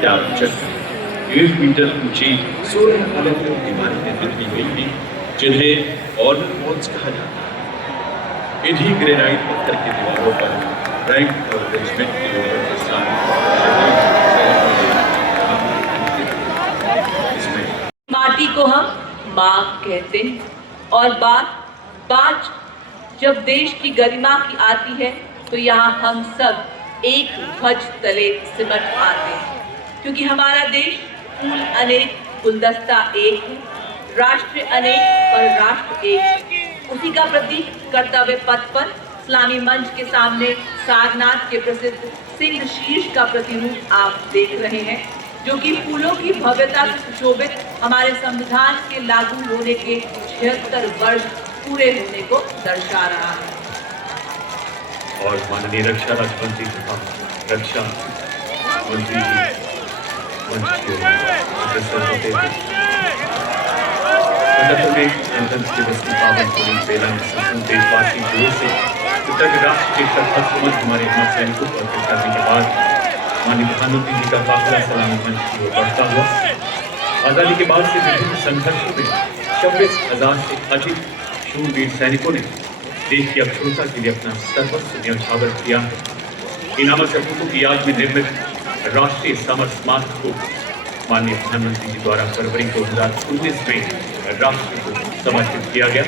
त्याग चक्र 1.5 मीटर ऊंची 16 अलग अलग दीवारें निर्मित की गई थी, जिन्हें ऑर्डर वॉल्स कहा जाता है। इन्हीं ग्रेनाइट पत्थर की दीवारों पर रैंक और रेजिमेंट के लोगों के साथ माटी को हम माँ कहते हैं और बात जब देश की गरिमा की आती है तो यहाँ हम सब एक ध्वज तले सिमट आते हैं, क्योंकि हमारा देश फूल अनेक गुलदस्ता एक है, राष्ट्र अनेक पर राष्ट्र एक। उसी का प्रतीक कर्तव्य पथ पर इस्लामी मंच के सामने सारनाथ के प्रसिद्ध सिंह शीर्ष का प्रतिरूप आप देख रहे हैं, जो कि फूलों की भव्यता से सुशोभित हमारे संविधान के लागू होने के 76 वर्ष पूरे होने को दर्शा रहा है। और माननीय रक्षा राज्य मंत्री तथा रक्षा मंत्री जी मंच की ओर अग्रसर होते हुए गणतंत्र दिवस की पावन पवित्र बेला में संपूर्ण देशवासी की ओर से कृतज्ञ राष्ट्र के शपथ हमारे अमर सैनिकों को अर्पित करने के बाद माननीय प्रधानमंत्री जी का काफिला सलामी मंच की ओर बढ़ता हुआ। आजादी के बाद से विभिन्न संघर्षों में 26,000 से अधिक शूरवीर सैनिकों ने देश की अखंडता के लिए अपना सर्वस्व न्यौछावर किया है। इन अमर सपूतों की याद में निर्मित राष्ट्रीय समर स्मारक को माननीय प्रधानमंत्री जी द्वारा फरवरी 2019 में राष्ट्र को समर्पित किया गया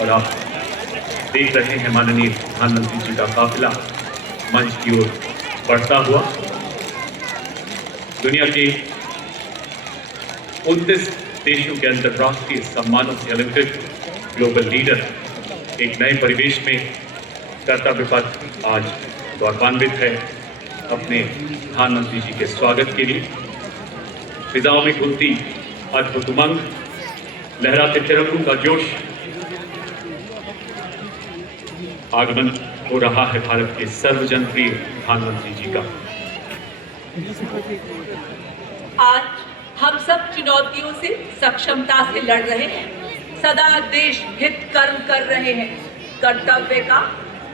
और आप देख रहे हैं माननीय प्रधानमंत्री जी का काफिला मंच की ओर बढ़ता हुआ। दुनिया के 29 देशों के अंतर्राष्ट्रीय सम्मानों से अलंकृत ग्लोबल लीडर एक नए परिवेश में कर्तव्य पथ आज गौरवान्वित है अपने प्रधानमंत्री जी के स्वागत के लिए। फिजाओं में घूमती अद्भुत उमंग, लहराते तिरंगों का जोश, आगमन हो रहा है भारत के सर्वजनप्रिय प्रधानमंत्री जी का। आज हम सब चुनौतियों से सक्षमता से लड़ रहे हैं, सदा देश हित कर्म कर रहे हैं, कर्तव्य का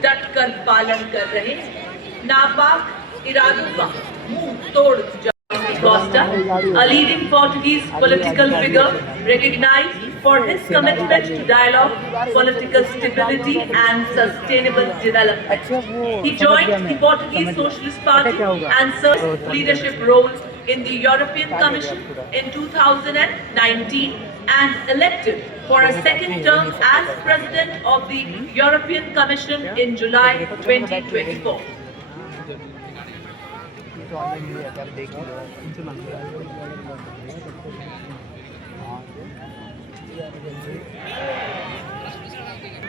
डट कर पालन कर रहे हैं, नापाक इरादों का मुंह तोड़ Costa, a leading Portuguese political figure recognized for his commitment to dialogue, political stability and sustainable development. He joined the Portuguese Socialist Party and served leadership roles in the European Commission in 2019 and elected for a second term as President of the European Commission in July 2024.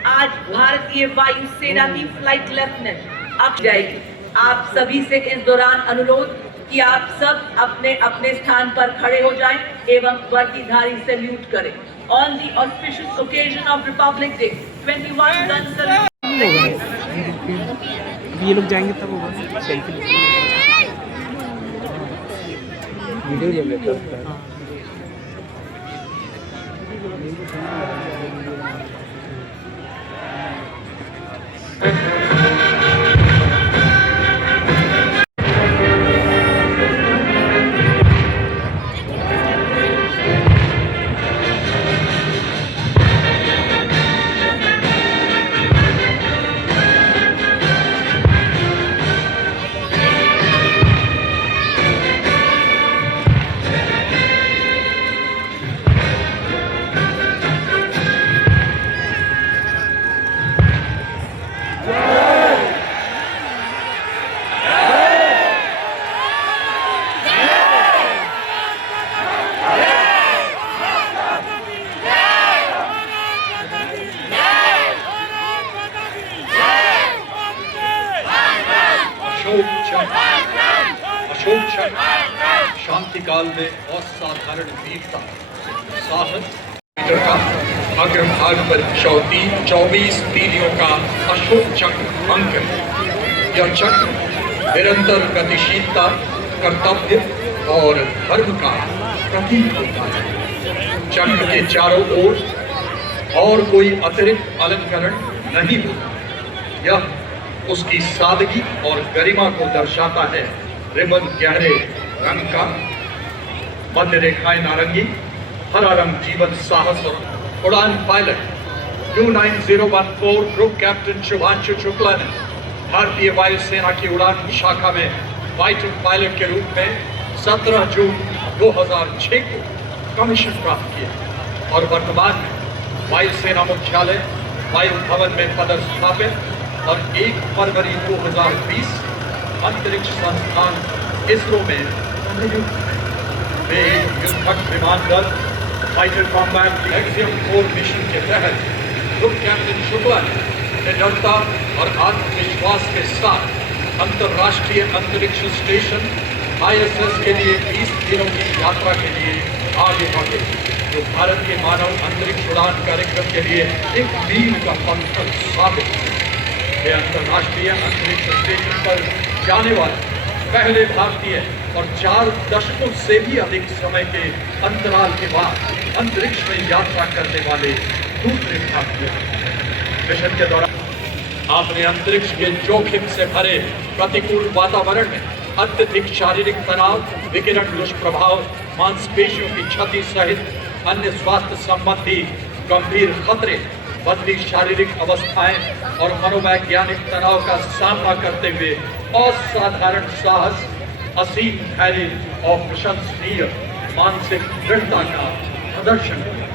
आज भारतीय वायुसेना की flight lieutenant अब जाएगी। आप सभी से इस दौरान अनुरोध कि आप सब अपने अपने स्थान पर खड़े हो जाएं एवं वर्दीधारी सैल्यूट करें। On the auspicious occasion of Republic Day, 21 gun salute। ये लोग जाएंगे तब होगा सेल्फी वीडियो जब लेता है। अशोक चक्र शांति काल में असाधारण वीरता, साहस का अग्रभाग पर 24 तीलियों का अशोक चक्र अंक है। यह चक्र निरंतर गतिशीलता, कर्तव्य और धर्म का प्रतीक होता है। चक्र के चारों ओर और कोई अतिरिक्त अलंकरण नहीं होता। यह उसकी सादगी और गरिमा को दर्शाता है रिबन गहरे रंग का, मध्य रेखाएं नारंगी, हरा रंग जीवन साहस और उड़ान pilot 29014 group captain Shubhanshu Shukla ने भारतीय वायुसेना की उड़ान शाखा में फाइटर पायलट के रूप में 17 जून 2006 को कमीशन प्राप्त किया और वर्तमान में वायुसेना मुख्यालय वायु भवन में पदस्थापित और 1 फरवरी 2020 अंतरिक्ष संस्थान इसरो में नियुक्त। वे युद्धक विमान दल फाइटर कॉम्बैट एक्सियम 4 मिशन के तहत ग्रुप कैप्टन शुक्ला ने निडरता और आत्मविश्वास के साथ अंतर्राष्ट्रीय अंतरिक्ष स्टेशन ISS के लिए 20 दिनों की यात्रा के लिए आगे बढ़े, जो भारत के मानव अंतरिक्ष उड़ान कार्यक्रम के लिए एक मील का पत्थर साबित है। वे अंतर्राष्ट्रीय अंतरिक्ष स्टेशन पर जाने वाले पहले भारतीय और 4 दशकों से भी अधिक समय के अंतराल के बाद अंतरिक्ष में यात्रा करने वाले दूसरे भारतीय। मिशन के दौरान आपने अंतरिक्ष के जोखिम से भरे प्रतिकूल वातावरण में अत्यधिक शारीरिक तनाव, विकिरण दुष्प्रभाव, मांसपेशियों की क्षति सहित अन्य स्वास्थ्य संबंधी गंभीर खतरे, बदली शारीरिक अवस्थाएं और मनोवैज्ञानिक तनाव का सामना करते हुए असाधारण साहस, असीम धैर्य और प्रशंसनीय मानसिक दृढ़ता का प्रदर्शन किया।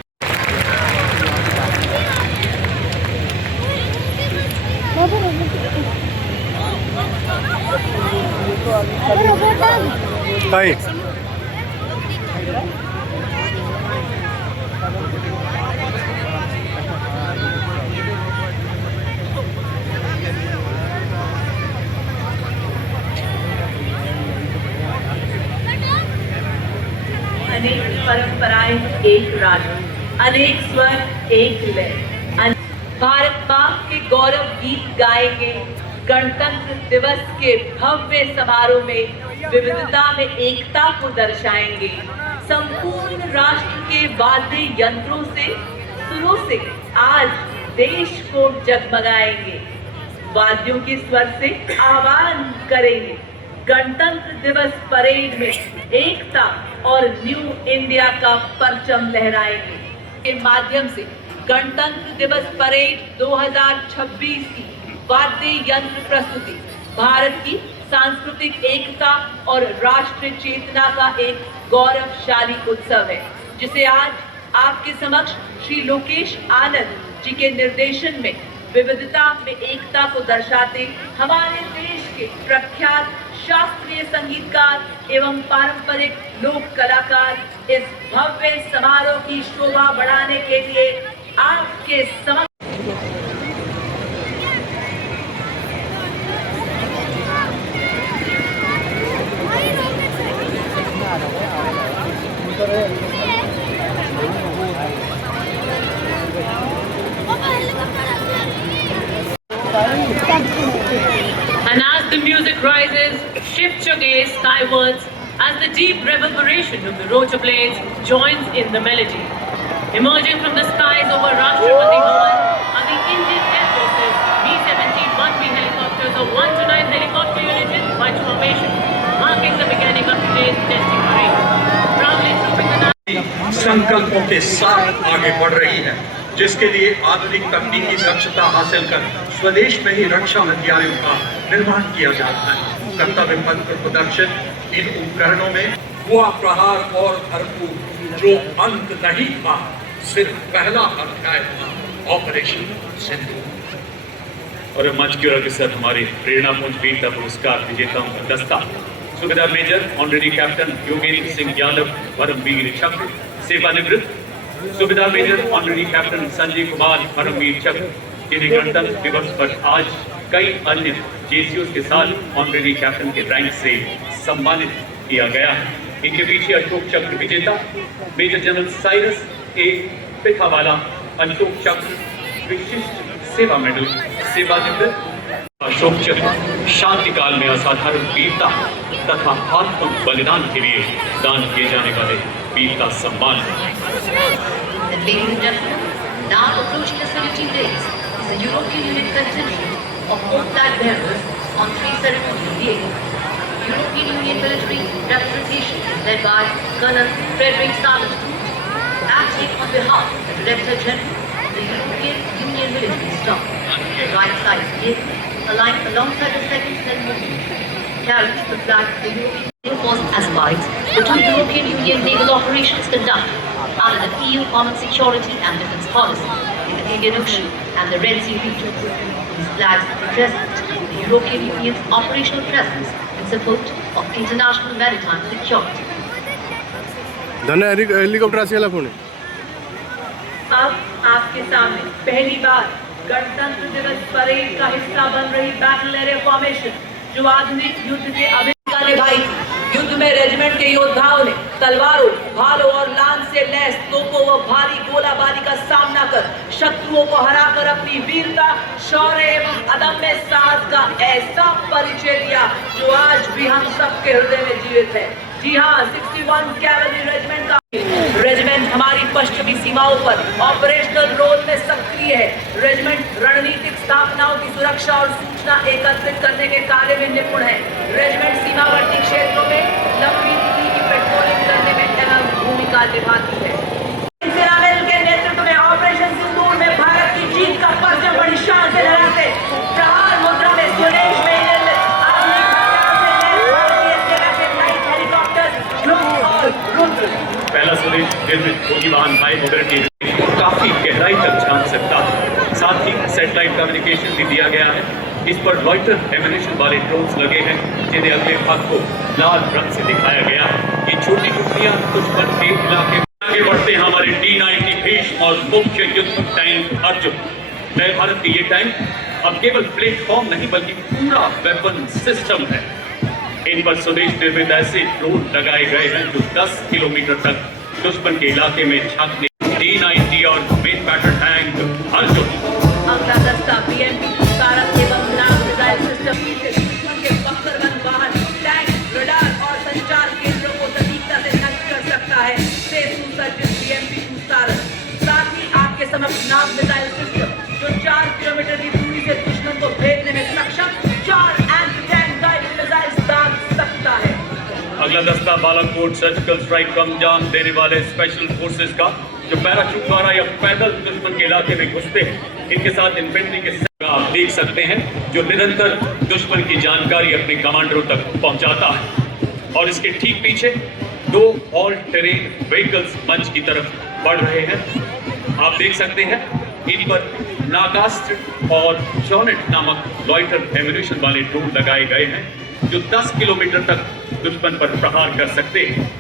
Hi. अनेक परंपराएं एक राग, अनेक स्वर एक लय। भारत माँ के गौरव गीत गाएंगे। गणतंत्र दिवस के भव्य समारोह में विविधता में एकता को दर्शाएंगे। संपूर्ण राष्ट्र के वाद्य यंत्रों से, सुरों से आज देश को जगमगाएंगे। वाद्यों के स्वर से आह्वान करेंगे। गणतंत्र दिवस परेड में एकता और न्यू इंडिया का परचम लहराएंगे। के माध्यम से गणतंत्र दिवस परेड 2026 की वाद्य यंत्र प्रस्तुति भारत की सांस्कृतिक एकता और राष्ट्रीय चेतना का एक गौरवशाली उत्सव है, जिसे आज आपके समक्ष श्री लोकेश आनंद जी के निर्देशन में विविधता में एकता को दर्शाते हमारे देश के प्रख्यात शास्त्रीय संगीतकार एवं पारंपरिक लोक कलाकार इस भव्य समारोह की शोभा बढ़ाने के लिए आपके समक्ष And as the music rises, shift your gaze skywards as the deep reverberation of the rotor blades joins in the melody. Emerging from the skies over Rashtrapati Bhavan are the Indian Air Force's B-17 1B helicopters of 1 to 9 helicopter unit in bunch formation, marking the beginning of today's testing parade. Proudly trooping the संकल्पों के साथ आगे बढ़ रही है, जिसके लिए आधुनिक तकनीकी दक्षता हासिल कर स्वदेश में ही रक्षा हथियारों का निर्माण किया जाता है। कर्तव्य पथ पर प्रदर्शन इन उपकरणों में हुआ प्रहार और भरपूर जो अंत नहीं था, सिर्फ पहला अध्याय था, ऑपरेशन सिंधु। और मंच की ओर अग्रसर हमारे प्रेरणापुंज वीरता पुरस्कार विजेताओं का दस्ता। सुबेदार major honorary captain Yogendra Singh Yadav Paramvir Chakra सेवानिवृत्त। सुबेदार major honorary captain Sanjay Kumar Paramvir Chakra, जिन्हें गणतंत्र दिवस पर आज कई अन्य जेसीओ के साथ ऑनरेरी कैप्टन के रैंक से सम्मानित किया गया है। इनके पीछे अशोक चक्र विजेता मेजर जनरल साइरस ए पिथावाला, अशोक चक्र विशिष्ट सेवा मेडल सेवानिवृत्त। अशोक चक्र शांति काल में असाधारण वीरता तथा आत्म बलिदान के लिए दान किए जाने वाले वीर का सम्मान है। Ladies and gentlemen, now approaching the saluting days is the European Unit contingent of all flag bearers on 3 ceremonial vehicles. European Union military representation led by Colonel Frederick Sargent, acting on behalf of the Director General of the European Union military staff. The right side vehicle, aligned alongside the second movement, carries the flag of the European Naval Force as guides the two European Union naval operations conducted under the EU Common Security and Defence Policy in the Indian Ocean and the Red Sea region. These flags represent the European Union's operational presence in support of international maritime security. धन्य helicopter आसेला Pune अब आपके सामने पहली बार गणतंत्र दिवस parade का हिस्सा बन रही बैटल एरिया फॉर्मेशन जो आधुनिक युद्ध के भूमिका निभाई थी। युद्ध में रेजिमेंट के योद्धाओं ने तलवारों, भालों और लांस से लैस तोपों व भारी गोलाबारी का सामना कर शत्रुओं को हराकर अपनी वीरता, शौर्य एवं अदम्य साहस का ऐसा परिचय दिया जो आज भी हम सबके हृदय में जीवित है। जी हाँ, 61 कैवलरी रेजिमेंट का रेजिमेंट हमारी पश्चिमी सीमाओं पर ऑपरेशनल रोल में सक्रिय है। रेजिमेंट रणनीतिक स्थापनाओं की सुरक्षा और सूचना एकत्रित करने के कार्य में निपुण है। रेजिमेंट सीमावर्ती क्षेत्रों में लंबी दूरी की पेट्रोलिंग करने में अहम भूमिका निभाती है। सेनामेल के नेतृत्व में ऑपरेशन सिंदूर में भारत की जीत का परचम बड़ी शान से लहराते प्रहार मुद्रा में स्वदेश में निर्मित आधुनिक हथियारों से लैस भारतीय सेना के लाइट हेलीकॉप्टर ध्रुव और रुद्र पहला स्वदेश निर्मित खोजी वाहन हाई मोबिलिटी काफी गहराई तक झांक सकता है। साथ ही सैटेलाइट कम्युनिकेशन भी दिया गया है। इस पर लॉइटर एमिनेशन वाले ड्रोन्स लगे हैं जिन्हें अगले भाग को लाल रंग से दिखाया गया है। ये छोटी टुकड़ियां दुश्मन के इलाके में आगे बढ़ते हैं। हमारे D-90 भीष्म और मुख्य युद्ध टैंक अर्जुन। नए भारत के ये टैंक अब केवल प्लेटफॉर्म नहीं बल्कि पूरा वेपन सिस्टम है। इन पर स्वदेश निर्मित ऐसे ड्रोन लगाए गए हैं जो 10 किलोमीटर तक दुश्मन के इलाके में झांकने। D-90 और मेन बैटल टैंक अर्जुन। अगला दस्ता BMP कारक एवं नाम मिसाइल सिस्टम दुश्मन के बख्तरबंद वाहन, टैंक, रडार और संचार केंद्रों को सटीकता से नष्ट कर सकता है। से सुसज्जित BMP कारक साथ ही आपके समक्ष नाम मिसाइल सिस्टम जो 4 किलोमीटर की दूरी से दुश्मन को भेदने में सक्षम 4 एंटी टैंक गाइडेड मिसाइल दाग सकता है। अगला दस्ता बालाकोट सर्जिकल स्ट्राइक को अंजाम देने वाले स्पेशल फोर्सेस का जो पैराशूट द्वारा या पैदल दुश्मन के इलाके में घुसते हैं। इनके साथ इन्फेंट्री के आप देख सकते हैं जो निरंतर दुश्मन की जानकारी अपने कमांडरों तक पहुंचाता है। और इसके ठीक पीछे 2 ऑल टेरेन व्हीकल्स मंच की तरफ बढ़ रहे हैं। आप देख सकते हैं इन पर नागास्त्र और जॉनेट नामक लॉइटर एम्यूनिशन वाले ड्रोन लगाए गए हैं जो 10 किलोमीटर तक दुश्मन पर प्रहार कर सकते हैं।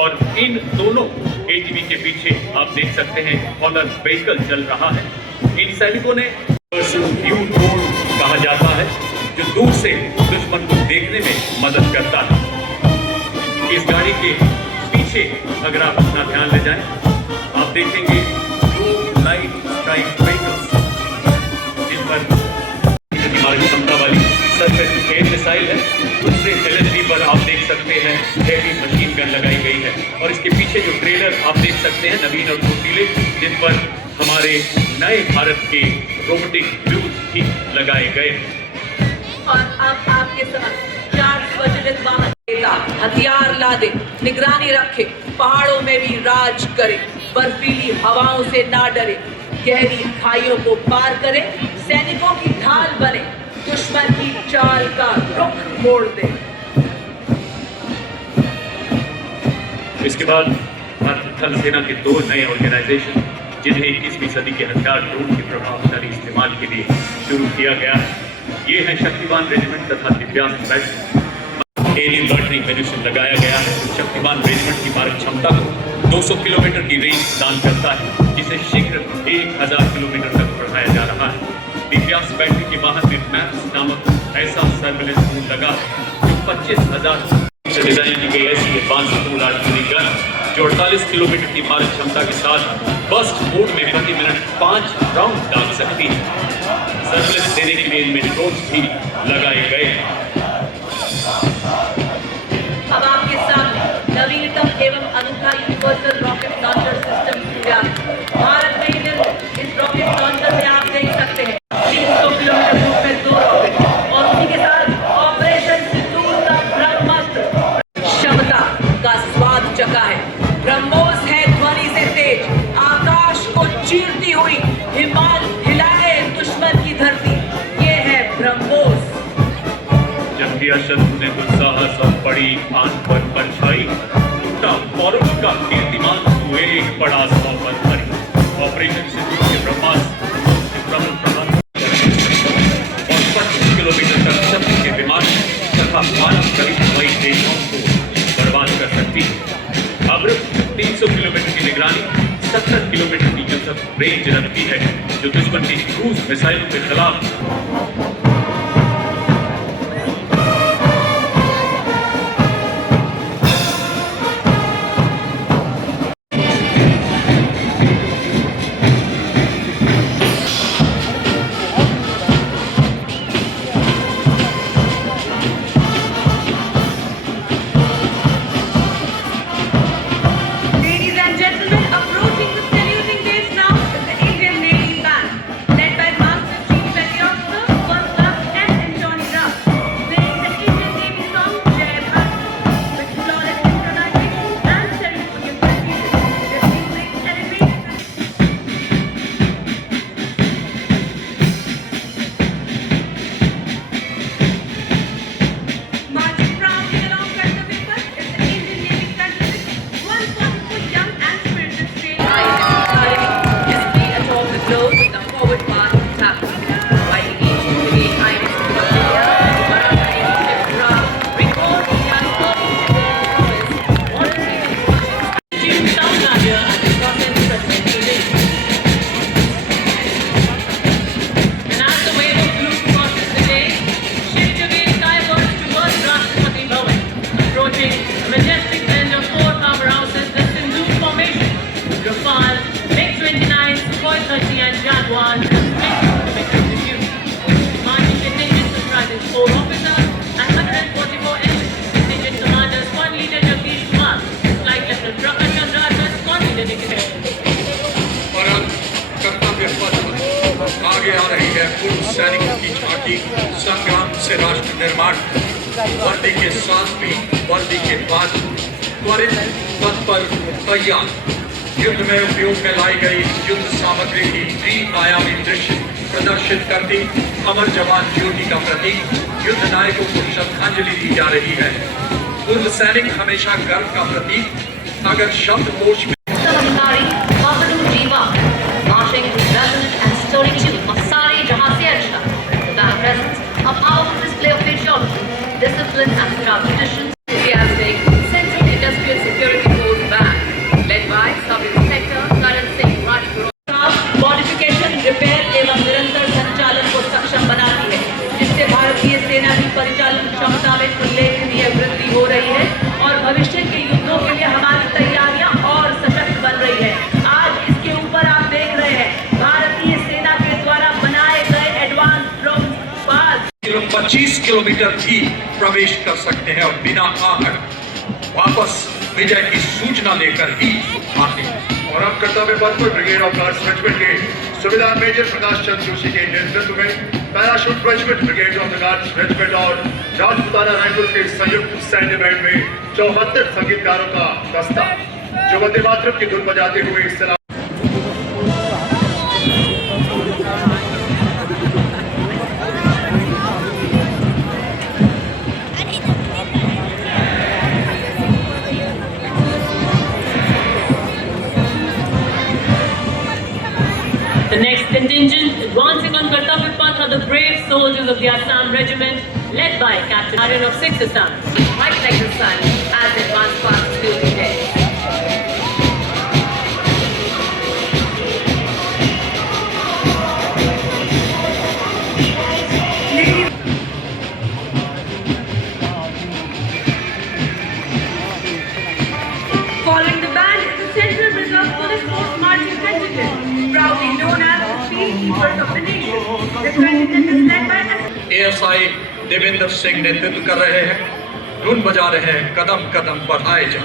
और इन दोनों ATV के पीछे आप देख सकते हैं हॉलर व्हीकल चल रहा है। इन सैनिकों ने व्यू ड्रोन कहा जाता है जो दूर से दुश्मन को देखने में मदद करता है। इस गाड़ी के पीछे अगर आप अपना ध्यान ले जाएं आप देखेंगे 2 लाइट स्ट्राइक व्हीकल्स जिन पर हमारी क्षमता वाली सरफेस एयर मिसाइल है। दूसरे LHD पर आप देख सकते हैं हेवी मशीन गन लगाई गई है। और इसके पीछे जो ट्रेलर आप देख सकते हैं नवीन और फुर्तीले जिन पर हमारे नए भारत के रोबोटिक व्यूज भी लगाए गए। और अब आपके समक्ष 4 स्वचालित वाहन हथियार लादे, निगरानी रखे, पहाड़ों में भी राज करे, बर्फीली हवाओं से ना डरे, गहरी खाइयों को पार करे, सैनिकों की ढाल बने, दुश्मन की चाल का रुख मोड़ दे। इसके बाद भारतीय थल सेना के 2 नए ऑर्गेनाइजेशन जिन्हें 21वीं सदी के हथियार ड्रोन के प्रभावशाली इस्तेमाल के लिए शुरू किया गया है। ये है शक्तिमान रेजिमेंट तथा दिव्यांग बैटल एरियल लॉटरिंग एम्यूनिशन लगाया गया है। शक्तिमान रेजिमेंट की मारक क्षमता को 200 किलोमीटर की रेंज दान करता है जिसे शीघ्र 1000 किलोमीटर तक बढ़ाया जा रहा है। दिव्यांग बैटरी के वाहन में मैप्स नामक ऐसा सर्विलेंस टूल लगा है जो 25,000 से डिजाइन की गई ऐसी एडवांस टूल आर्टिलरी गन जो 48 किलोमीटर की मारक क्षमता के साथ बर्स्ट मोड में प्रति मिनट 5 राउंड दाग सकती है। सर्विलेंस देने के लिए इनमें ड्रोन्स भी लगाए गए हैं। अब आपके सामने नवीनतम एवं अनूठा universal rocket launcher system Bharat में ही निर्मित इस रॉकेट लॉन्चर में आप देख सकते हैं 300 किलोमीटर दूर में 2 रॉकेट और उसी के साथ ऑपरेशन सिंदूर का भ्रम पड़ी आन पर परछाई, टूटा पौरुष का कीर्तिमान हुए एक बड़ा सौ पर भरी। ऑपरेशन सिंधु के ब्रह्मास्त्र के प्रमुख प्रबंध और 25 किलोमीटर तक शक्ति के विमान तथा मानव रहित हवाई देशों को बर्बाद कर सकती है। अब 300 किलोमीटर की निगरानी 70 किलोमीटर की युद्धक रेंज रखती है, जो दुश्मन की क्रूज मिसाइलों के खिलाफ Ladies and gentlemen, approaching the saluting base now is the Indian Navy Band, led by Master Chief Petty Officer, First Class M. Johnny Rao, playing the Indian Navy song Jai Bharat, with flawless synchronization and ceremonial precision. This evening's elevation. Marching proudly along Kartavya Path is the Indian Navy Country, one wonderful young and spirited sailor. Display atop the globe with the forward path tap. While engaging with the INS Australia, Maratha Airship Ra record India's promise on achieving projects. Chief Tamil Nadu at the Scotland President today. And as the wave of blue crosses the day, shift your gaze skywards towards Rashtrapati Bhavan, approaching the majestic blend of four powerhouses, the Sindhu formation, Rafale, MiG-29, Sukhoi 30 and Jaguar, execute. Marching contingent comprises 4 officers and 144 ensigns. Contingent commanders 1 leader Jagdish Kumar, Flight Lieutenant Prakash Chandra, and Squad Leader Nikhil. और अब कर्तव्य पथ पर आगे आ रही है पूर्व सैनिकों की झांकी। संग्राम से राष्ट्र निर्माण, वर्दी के साथ भी वर्दी के बाद त्वरित पथ पर तैयार। युद्ध में उपयोग में लाई गई युद्ध सामग्री की 3 आयामी दृश्य प्रदर्शित करती अमर जवान ज्योति का प्रतीक युद्ध नायकों को श्रद्धांजलि दी जा रही है। पूर्व सैनिक हमेशा गर्व का प्रतीक अगर शब्दकोश में Sahamkari, Babalu Jiva, marching to resonant and stirring tune of Sare Jahan Se Acha. The band presents a powerful display of patriotism, discipline and proud traditions. Enthusiastic Central Industrial Security Force Band, led by Sub Inspector Karan Singh Rajpura. Modification, repair एवं निरंतर संचालन को सक्षम बनाती है, जिससे भारतीय सेना की परिचालन क्षमता में उल्लेखनीय वृद्धि हो रही है और भविष्य के युद्धों के लिए हमारी तैयारियां और सशक्त बन रही है। आज इसके ऊपर आप देख रहे हैं भारतीय सेना के द्वारा बनाए गए एडवांस ड्रोन बाज 25 किलोमीटर भी प्रवेश कर सकते हैं और बिना आहट वापस विजय की सूचना लेकर ही आते हैं। और अब कर्तव्य पथ पर ब्रिगेड ऑफ गार्ड्स रेजिमेंट के सुबेदार मेजर प्रकाश चंद्र जोशी के नेतृत्व में parachute regiment brigade of the guards regiment और राजपुताना राइफल्स के संयुक्त सैन्य बैंड में 74 संगीतकारों का दस्ता जो वंदे मातरम की धुन बजाते हुए इस सलाम The next contingent advancing on Kartavya Path are the brave soldiers of the Assam Regiment, led by Captain Aryan of 6th Assam. Mike Nexus Sun as advanced past saluting day. Following the band is the Central Reserve Police Force marching contingent, proudly known as the Field Keepers of the Nation. The contingent is led by ASI Devendra Singh नेतृत्व कर रहे हैं, धुन बजा रहे हैं, कदम कदम बढ़ाए जा।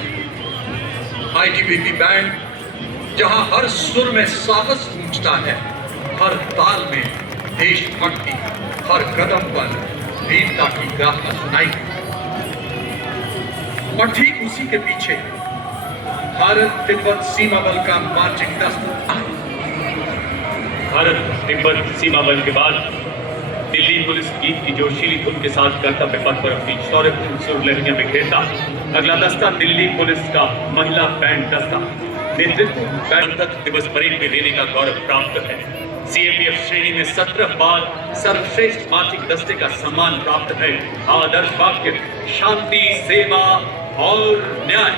आईटीबीपी बैंड जहां हर सुर में साहस गूंजता है, हर ताल में देशभक्ति, हर कदम पर वीरता की गाथा सुनाई। और ठीक उसी के पीछे भारत तिब्बत सीमा बल का मार्चिंग दस्ता। भारत तिब्बत सीमा बल के बाद दिल्ली पुलिस गीत की जोशीली धुन के साथ कर्तव्य पथ पर अपनी शौर्यपूर्ण सुरलहरियां बिखेरता। अगला दस्ता दिल्ली पुलिस का महिला बैंड दस्ता। नेतृत्व गणतंत्र दिवस परेड में लेने का गौरव प्राप्त है। सीएपीएफ श्रेणी में 17 बार सर्वश्रेष्ठ मासिक दस्ते का सम्मान प्राप्त है। आदर्श वाक्य शांति, सेवा और न्याय।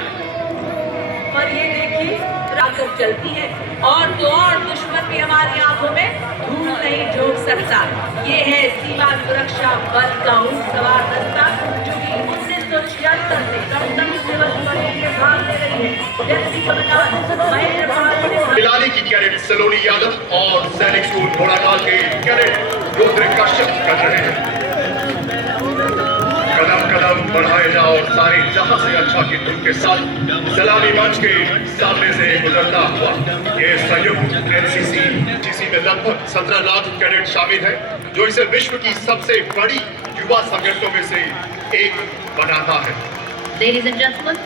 और ये देखिए राकर चलती है और तो और दुश्मन भी हमारी आंखों में धूल नहीं झोंक सकता। ये है सीमा सुरक्षा बल का ऊंट सवार दस्ता जो कि 1976 से गणतंत्र दिवस परेड में भाग ले रही है। व्यक्ति कमान महेंद्र पाल बिलाली की कैडेट सलोनी यादव और सैनिक स्कूल घोड़ाकाल के कैडेट रुद्र कश्यप कर रहे हैं। कदम कदम बढ़ाए जाओ सारे जहां से अच्छा की धुन के साथ सलामी मंच के सामने से गुजरता हुआ ये संयुक्त एनसीसी में लगभग 17 लाख कैडेट शामिल है, जो इसे विश्व की सबसे बड़ी युवा संगठनों में से एक बनाता है। Ladies and gentlemen,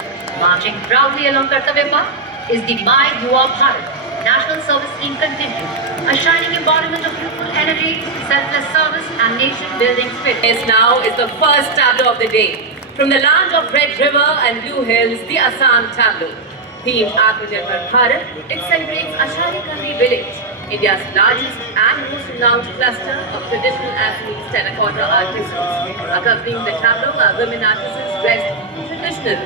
marching proudly along Kartavya Path is the My Yuva Bharat National Service Scheme contingent, a shining embodiment of youthful energy, selfless service and nation-building spirit. This now is the first tableau of the day. From the land of Red River and Blue Hills, the Assam tableau. Themed Atmanirbhar Bharat, it celebrates Ashari Kandi village, India's largest and most renowned cluster of traditional Assamese terracotta artisans. Accompanying the tableau are women artisans dressed traditionally.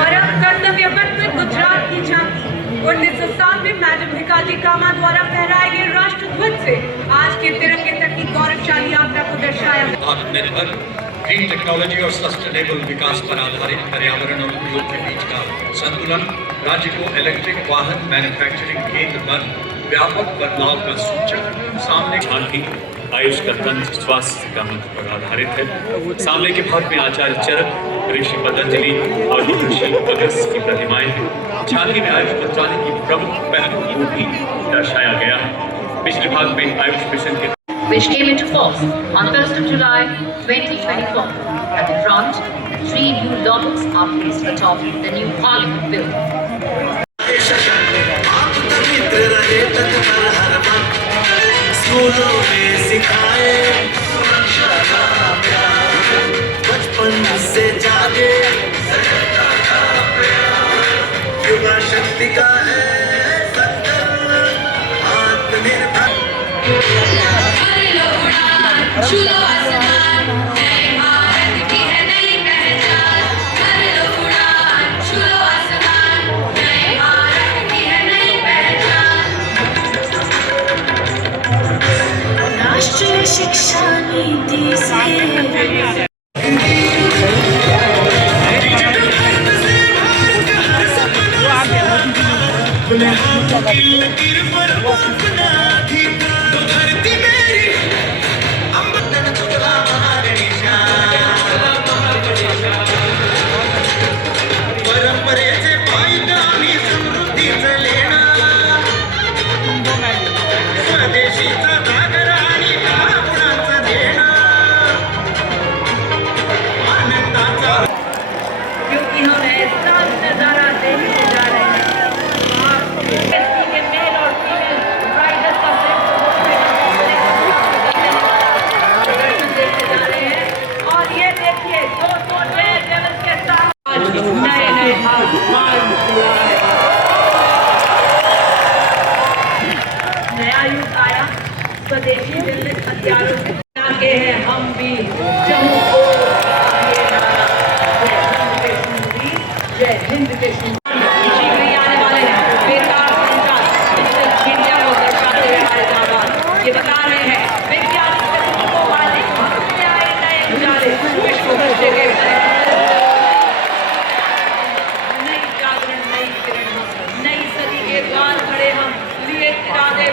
और अब कर्तव्य पथ में गुजरात की झांकी 1997 में madam Bhikaji कामा द्वारा फहराए गए राष्ट्रध्वज से आज के तिरंगे तक की गौरवशाली यात्रा को दर्शाया। आत्मनिर्भर ग्रीन टेक्नोलॉजी और सस्टेनेबल विकास पर आधारित पर्यावरण और उद्योग के बीच का संतुलन राज्य को इलेक्ट्रिक वाहन मैन्युफैक्चरिंग केंद्र बन व्यापक बदलाव का सूचक। सामने झांकी आयुष का तंत्र स्वास्थ्य का मंत्र पर आधारित है। सामने के भाग में आचार्य चरक, ऋषि पतंजलि और ऋषि अगस्त्य की प्रतिमाएं हैं। झांकी में आयुष मंत्रालय की प्रमुख पहलों को भी दर्शाया गया है। पिछले भाग में आयुष मिशन के which came into force on 1st of July 2024. At the front, 3 new logos are placed atop the new Parliament building. स्कूलों में सिखाए सुरक्षा का प्यार, बचपन से जागे युवा शक्ति का है संकल्प आत्मनिर्भर। राष्ट्रीय शिक्षा नीति से परंपरेचे फायदा आणि समृद्धीचं लेणं स्वदेशीचा जागर आणि गुणांचं देणं आनंदाचा क्योंकि हम ऐसा नजारा देखने जा रहे हैं के मेल और फीमेल राइडर्स का देखने जा रहे हैं। और ये देखिए 200 नए लेवल के साथ आज नए नए आसमान खुला है। नया युग आया स्वदेशी निर्मित हथियारों से आगे हैं हम भी जम्मू को आगे नारा जय हिंद के शीघ्र ही आने वाले हैं बेकार संचार डिजिटल इंडिया को दर्शाते हुए हमारे दामाद ये बता रहे हैं वैज्ञानिक तकनीकों वाले भारत में आए नए उजाले विश्व दर्शे के नई जागरण नई किरण नई सदी के द्वार खड़े हम लिए इरादे